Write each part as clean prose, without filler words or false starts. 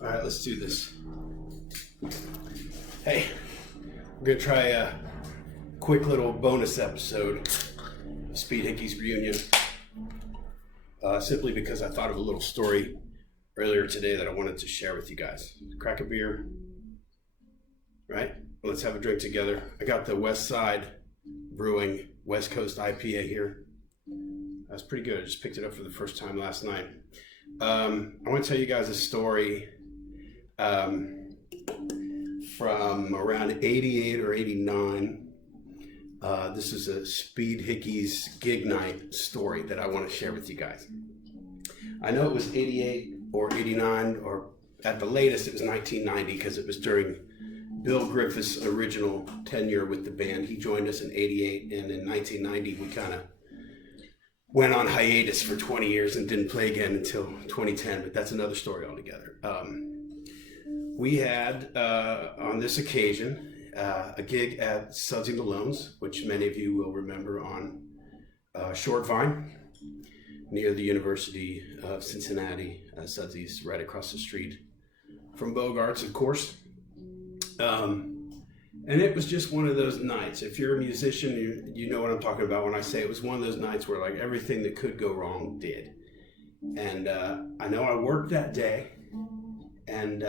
All right, let's do this. Hey, we're going to try a quick little bonus episode of Speed Hickey's reunion. Simply because I thought of a little story earlier today that I wanted to share with you guys. Crack a beer, right? Let's have a drink together. I got the West Side Brewing West Coast IPA here. That's pretty good. I just picked it up for the first time last night. I want to tell you guys a story from around 88 or 89. This is a Speed Hickey's gig night story that I want to share with you guys. I know it was 88 or 89, or at the latest it was 1990, because it was during Bill Griffith's original tenure with the band. He joined us in 88, and in 1990 we kind of went on hiatus for 20 years and didn't play again until 2010, but that's another story altogether. We had, on this occasion, a gig at Sudsy Malone's, which many of you will remember, on Short Vine, near the University of Cincinnati. Sudsy's right across the street from Bogart's, of course. And it was just one of those nights. If you're a musician, you know what I'm talking about when I say it was one of those nights where like everything that could go wrong did. And I know I worked that day, and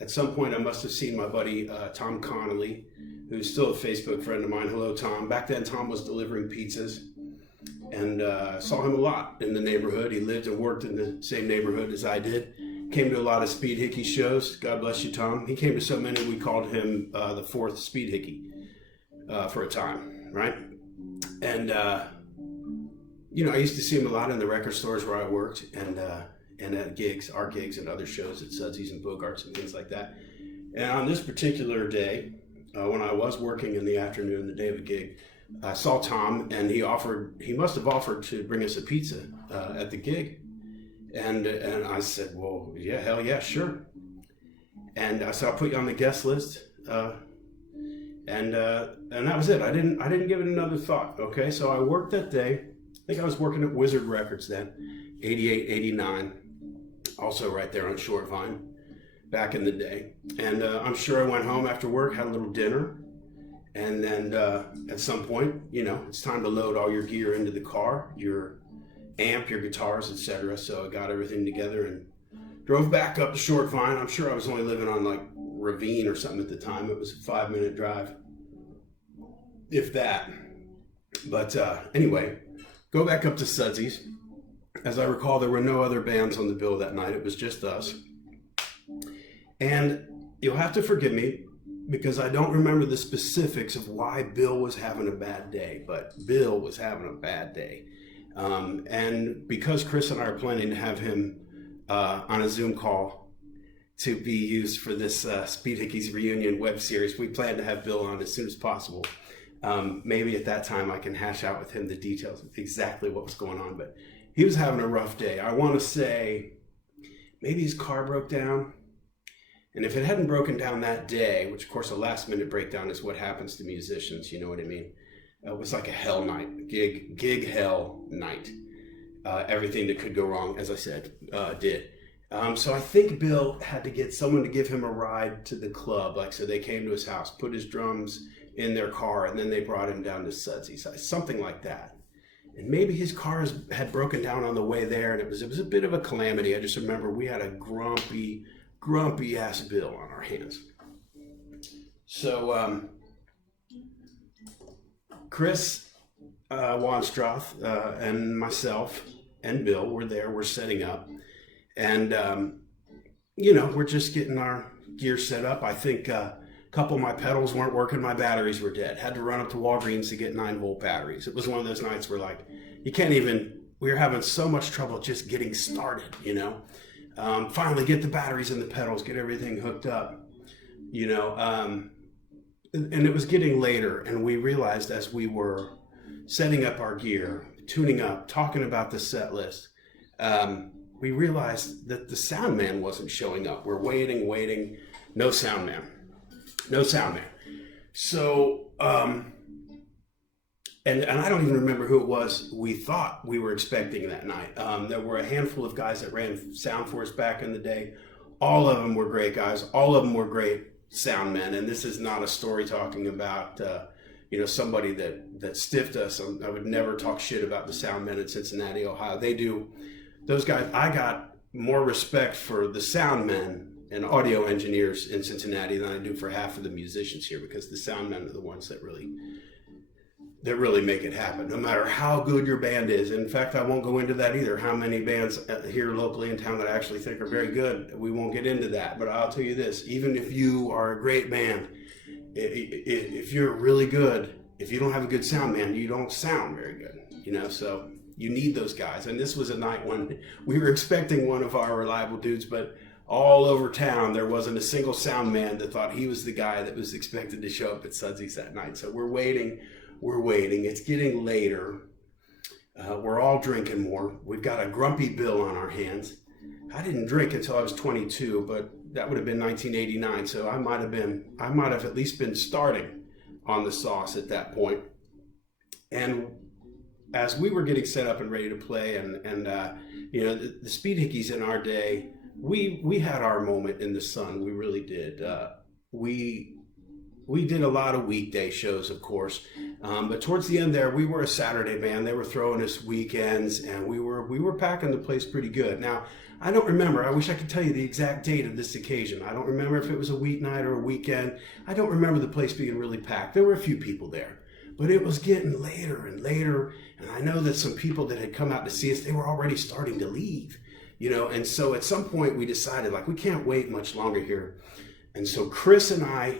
at some point I must have seen my buddy Tom Connolly, who's still a Facebook friend of mine. Hello, Tom. Back then Tom was delivering pizzas, and saw him a lot in the neighborhood. He lived and worked in the same neighborhood as I did. Came to a lot of Speed Hickey shows. God bless you, Tom. He came to so many we called him the fourth Speed Hickey for a time, right? And you know, I used to see him a lot in the record stores where I worked, and at gigs, our gigs, and other shows at Sudsy's and Bogart's and things like that. And on this particular day, when I was working in the afternoon, the day of a gig, I saw Tom, and he must have offered to bring us a pizza at the gig. And I said, well, yeah, hell yeah, sure. And I said, I'll put you on the guest list. And that was it. I didn't give it another thought. Okay. So I worked that day. I think I was working at Wizard Records then, 88, 89, also right there on Short Vine back in the day. And I'm sure I went home after work, had a little dinner. And then at some point, you know, it's time to load all your gear into the car, your amp, your guitars, etc. So I got everything together and drove back up to Short Vine. I'm sure I was only living on like Ravine or something at the time. It was a 5-minute drive, if that. But anyway, go back up to Sudsy's. As I recall, there were no other bands on the bill that night. It was just us. And you'll have to forgive me because I don't remember the specifics of why Bill was having a bad day, but Bill was having a bad day. And because Chris and I are planning to have him on a Zoom call to be used for this Speed Hickey's reunion web series, we plan to have Bill on as soon as possible. Maybe at that time I can hash out with him the details of exactly what was going on, but he was having a rough day. I want to say maybe his car broke down. And if it hadn't broken down that day, which of course a last minute breakdown is what happens to musicians, you know what I mean? It was like a hell night, gig hell night. Everything that could go wrong, as I said, did. So I think Bill had to get someone to give him a ride to the club. Like, so they came to his house, put his drums in their car, and then they brought him down to Sudsy's, something like that. And maybe his car had broken down on the way there, and it was a bit of a calamity. I just remember we had a grumpy ass Bill on our hands. So Chris Wanstroth and myself and Bill were there. We're setting up, and you know, we're just getting our gear set up. I think a couple of my pedals weren't working. My batteries were dead. Had to run up to Walgreens to get 9-volt batteries. It was one of those nights where like you can't even. We were having so much trouble just getting started. You know, finally get the batteries in the pedals, get everything hooked up. You know. And it was getting later, and we realized as we were setting up our gear, tuning up, talking about the set list, we realized that the sound man wasn't showing up. We're waiting, no sound man. So, and I don't even remember who it was we thought we were expecting that night. There were a handful of guys that ran sound for us back in the day. all of them were great guys. All of them were great sound men. And this is not a story talking about, somebody that stiffed us. I would never talk shit about the sound men in Cincinnati, Ohio. They do. Those guys, I got more respect for the sound men and audio engineers in Cincinnati than I do for half of the musicians here, because the sound men are the ones that really make it happen, no matter how good your band is. In fact, I won't go into that either, how many bands here locally in town that I actually think are very good. We won't get into that, but I'll tell you this, even if you are a great band, if you're really good, if you don't have a good sound man, you don't sound very good, so you need those guys. And this was a night when we were expecting one of our reliable dudes, but all over town, there wasn't a single sound man that thought he was the guy that was expected to show up at Sudsy's that night. So we're waiting. It's getting later. We're all drinking more. We've got a grumpy Bill on our hands. I didn't drink until I was 22, but that would have been 1989. So I might have at least been starting on the sauce at that point. And as we were getting set up and ready to play, and the Speed Hickeys in our day, we had our moment in the sun. We really did. We did a lot of weekday shows, of course, but towards the end there, we were a Saturday band. They were throwing us weekends, and we were packing the place pretty good. Now, I don't remember. I wish I could tell you the exact date of this occasion. I don't remember if it was a weeknight or a weekend. I don't remember the place being really packed. There were a few people there, but it was getting later and later, and I know that some people that had come out to see us, they were already starting to leave. And so at some point we decided, we can't wait much longer here. And so Chris and I,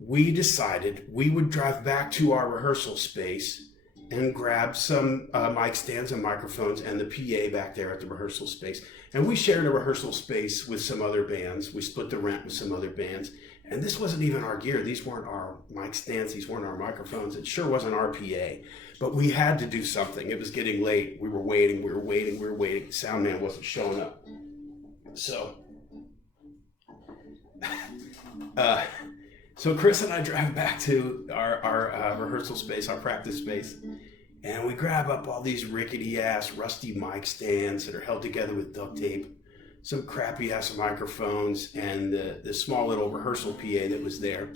we decided we would drive back to our rehearsal space and grab some mic stands and microphones and the PA back there at the rehearsal space. And we shared a rehearsal space with some other bands. We split the rent with some other bands. And this wasn't even our gear. These weren't our mic stands. These weren't our microphones. It sure wasn't our PA. But we had to do something. It was getting late. We were waiting. The sound man wasn't showing up. So, so Chris and I drive back to our rehearsal space, our practice space, and we grab up all these rickety-ass, rusty mic stands that are held together with duct tape, some crappy-ass microphones, and the small little rehearsal PA that was there.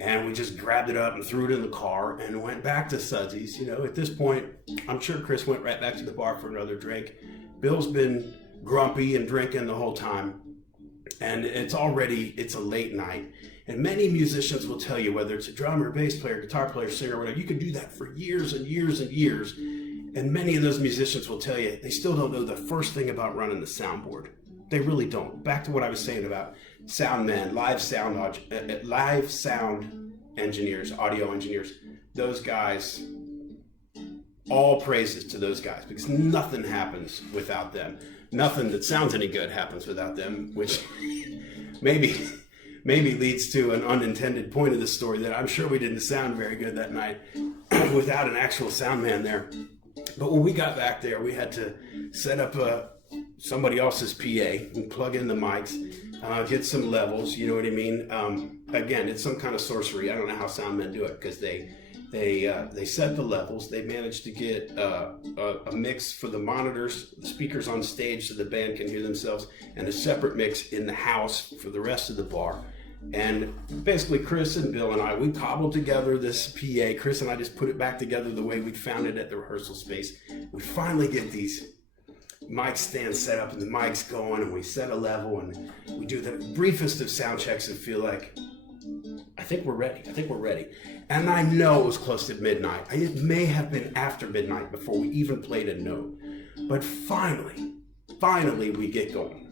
And we just grabbed it up and threw it in the car and went back to Sudsy's. At this point, I'm sure Chris went right back to the bar for another drink. Bill's been grumpy and drinking the whole time. And it's a late night. And many musicians will tell you, whether it's a drummer, bass player, guitar player, singer, whatever, you can do that for years and years and years. And many of those musicians will tell you they still don't know the first thing about running the soundboard. They really don't. Back to what I was saying about sound men, live sound engineers, audio engineers. Those guys, all praises to those guys, because nothing happens without them. Nothing that sounds any good happens without them, which maybe leads to an unintended point of the story, that I'm sure we didn't sound very good that night without an actual sound man there. But when we got back there, we had to set up somebody else's PA and plug in the mics, get some levels, you know what I mean? Again, it's some kind of sorcery. I don't know how sound men do it, because they set the levels. They managed to get a mix for the monitors, the speakers on stage so the band can hear themselves, and a separate mix in the house for the rest of the bar. And basically Chris and Bill and I, we cobbled together this PA. Chris and I just put it back together the way we'd found it at the rehearsal space. We finally get these mic stands set up and the mics going, and we set a level, and we do the briefest of sound checks and feel like, I think we're ready. And I know it was close to midnight. It may have been after midnight before we even played a note. But finally we get going.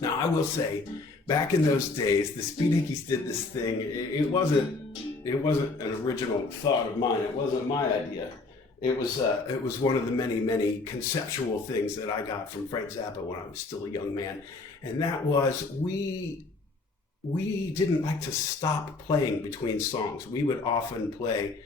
Now, I will say, back in those days, the Speed Hickeys did this thing. It wasn't an original thought of mine. It wasn't my idea. It was one of the many conceptual things that I got from Frank Zappa when I was still a young man. And that was, we didn't like to stop playing between songs. We would often play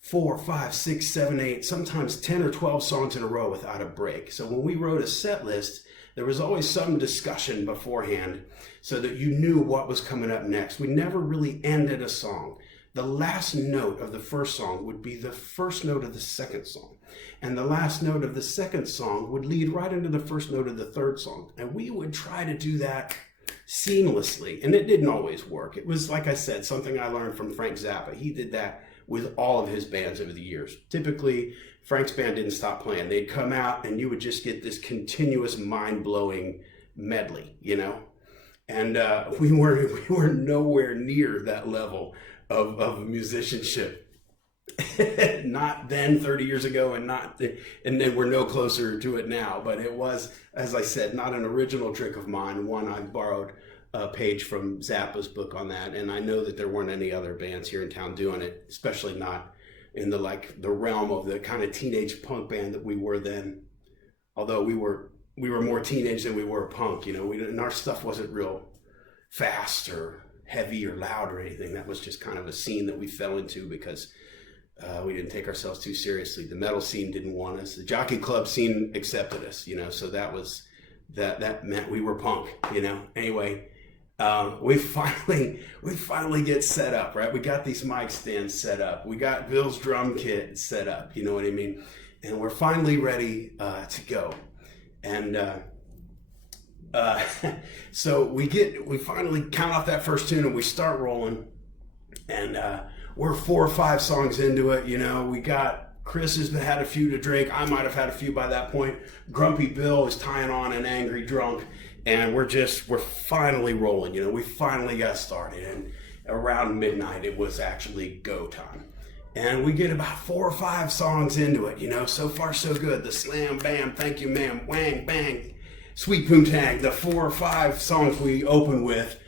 4, 5, 6, 7, 8, sometimes 10 or 12 songs in a row without a break. So when we wrote a set list, there was always some discussion beforehand so that you knew what was coming up next. We never really ended a song. The last note of the first song would be the first note of the second song. And the last note of the second song would lead right into the first note of the third song. And we would try to do that seamlessly. And it didn't always work. It was, like I said, something I learned from Frank Zappa. He did that with all of his bands over the years. Typically, Frank's band didn't stop playing. They'd come out and you would just get this continuous mind-blowing medley, you know? And we were nowhere near that level of musicianship. Not then 30 years ago, and then we're no closer to it now. But it was, as I said, not an original trick of mine. One, I borrowed a page from Zappa's book on that, and I know that there weren't any other bands here in town doing it, especially not in the realm of the kind of teenage punk band that we were then. Although we were more teenage than we were punk, you know. And our stuff wasn't real fast or heavy or loud or anything. That was just kind of a scene that we fell into because we didn't take ourselves too seriously. The metal scene didn't want us. The jockey club scene accepted us, you know. So that meant we were punk, you know. Anyway, we finally get set up, right? We got these mic stands set up. We got Bill's drum kit set up, you know what I mean? And we're finally ready to go. And so we finally count off that first tune and we start rolling. And we're 4 or 5 songs into it, you know. We got Chris has had a few to drink. I might have had a few by that point. Grumpy Bill is tying on an angry drunk, and we're finally rolling, you know. We finally got started, and around midnight it was actually go time. And we get about 4 or 5 songs into it, you know. So far so good. The slam, bam, thank you, ma'am, wang, bang, sweet poontang. The 4 or 5 songs we open with.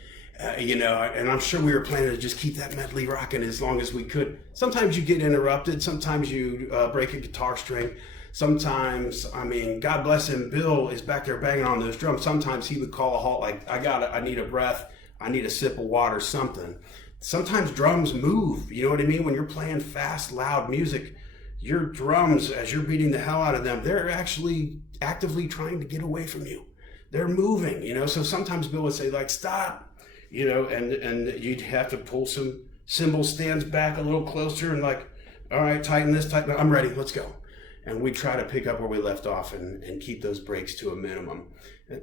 You know, and I'm sure we were planning to just keep that medley rocking as long as we could. Sometimes you get interrupted. Sometimes you break a guitar string. Sometimes, I mean, God bless him, Bill is back there banging on those drums. Sometimes he would call a halt, like, I need a breath. I need a sip of water, something. Sometimes drums move. You know what I mean? When you're playing fast, loud music, your drums, as you're beating the hell out of them, they're actually actively trying to get away from you. They're moving, you know? So sometimes Bill would say, like, stop. You know, and you'd have to pull some cymbal stands back a little closer and like, all right, tighten this, tighten that. I'm ready, let's go. And we try to pick up where we left off and keep those breaks to a minimum.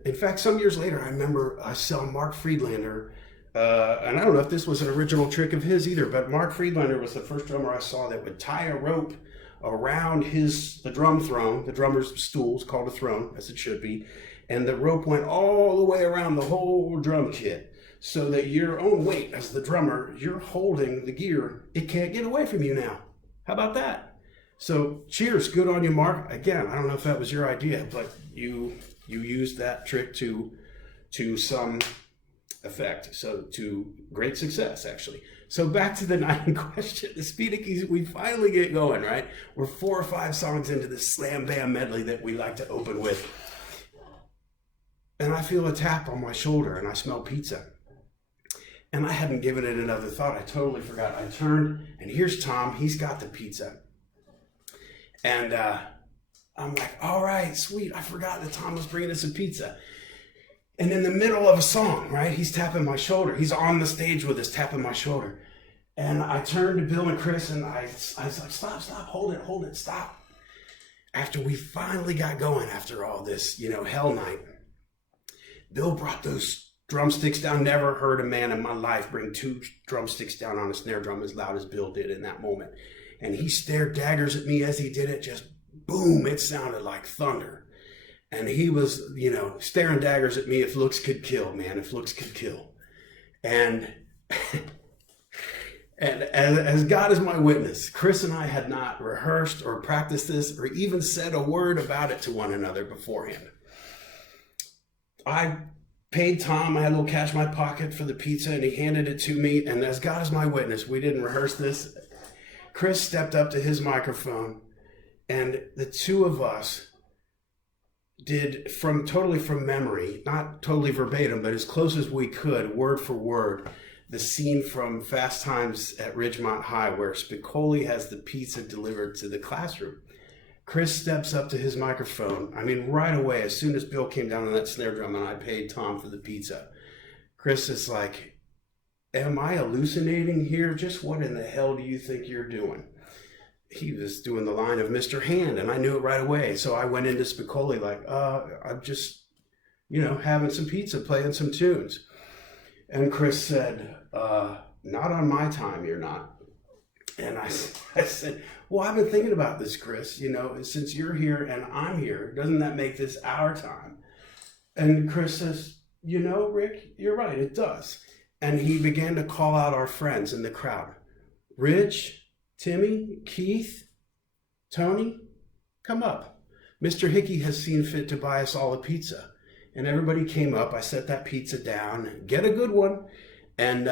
In fact, some years later, I remember I saw Mark Friedlander, and I don't know if this was an original trick of his either, but Mark Friedlander was the first drummer I saw that would tie a rope around the drum throne. The drummer's stool is called a throne, as it should be. And the rope went all the way around the whole drum kit, so that your own weight as the drummer, you're holding the gear. It can't get away from you now. How about that? So cheers, good on you, Mark. Again, I don't know if that was your idea, but you used that trick to some effect. So to great success, actually. So back to the night in question, the HICKEYS, we finally get going, right? We're 4 or 5 songs into this slam bam medley that we like to open with. And I feel a tap on my shoulder and I smell pizza. And I hadn't given it another thought. I totally forgot. I turned, and here's Tom. He's got the pizza. And I'm like, all right, sweet. I forgot that Tom was bringing us a pizza. And in the middle of a song, right, he's tapping my shoulder. He's on the stage with us, tapping my shoulder. And I turned to Bill and Chris, and I was like, stop, hold it, stop. After we finally got going, after all this, you know, hell night, Bill brought those drumsticks down. Never heard a man in my life bring 2 drumsticks down on a snare drum as loud as Bill did in that moment. And he stared daggers at me as he did it. Just boom, it sounded like thunder. And he was, you know, staring daggers at me. If looks could kill, man, if looks could kill. And as God is my witness, Chris and I had not rehearsed or practiced this or even said a word about it to one another beforehand. I paid Tom. I had a little cash in my pocket for the pizza, and he handed it to me. And as God is my witness, we didn't rehearse this. Chris stepped up to his microphone, and the 2 of us did totally from memory, not totally verbatim, but as close as we could, word for word, the scene from Fast Times at Ridgemont High where Spicoli has the pizza delivered to the classroom. Chris steps up to his microphone. I mean, right away, as soon as Bill came down on that snare drum and I paid Tom for the pizza, Chris is like, am I hallucinating here? Just what in the hell do you think you're doing? he was doing the line of Mr. Hand, and I knew it right away. So I went into Spicoli like, I'm just, having some pizza, playing some tunes. And Chris said, not on my time, you're not. And I said, well, I've been thinking about this, Chris. Since you're here and I'm here, doesn't that make this our time? And Chris says, Rick, you're right, it does. And he began to call out our friends in the crowd. Rich, Timmy, Keith, Tony, come up. Mr. Hickey has seen fit to buy us all a pizza. And everybody came up. I set that pizza down. Get a good one. And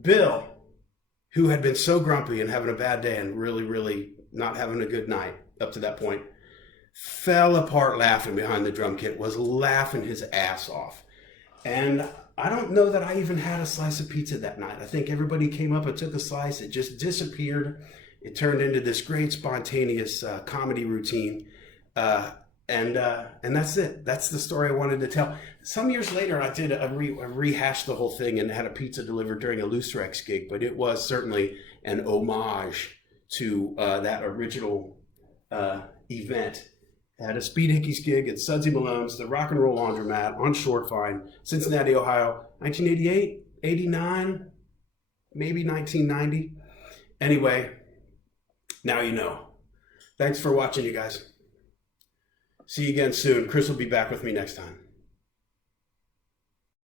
Bill, who had been so grumpy and having a bad day and really, really not having a good night up to that point, fell apart laughing behind the drum kit, was laughing his ass off. And I don't know that I even had a slice of pizza that night. I think everybody came up and took a slice. It just disappeared. It turned into this great spontaneous comedy routine. And that's it. That's the story I wanted to tell. Some years later, I did a rehashed the whole thing and had a pizza delivered during a Loose Rex gig, but it was certainly an homage to that original event. I had a Speed Hickeys gig at Sudsy Malone's, the Rock and Roll Laundromat on Shortfine, Cincinnati, Ohio, 1988, 89, maybe 1990. Anyway, now you know. Thanks for watching, you guys. See you again soon. Chris will be back with me next time.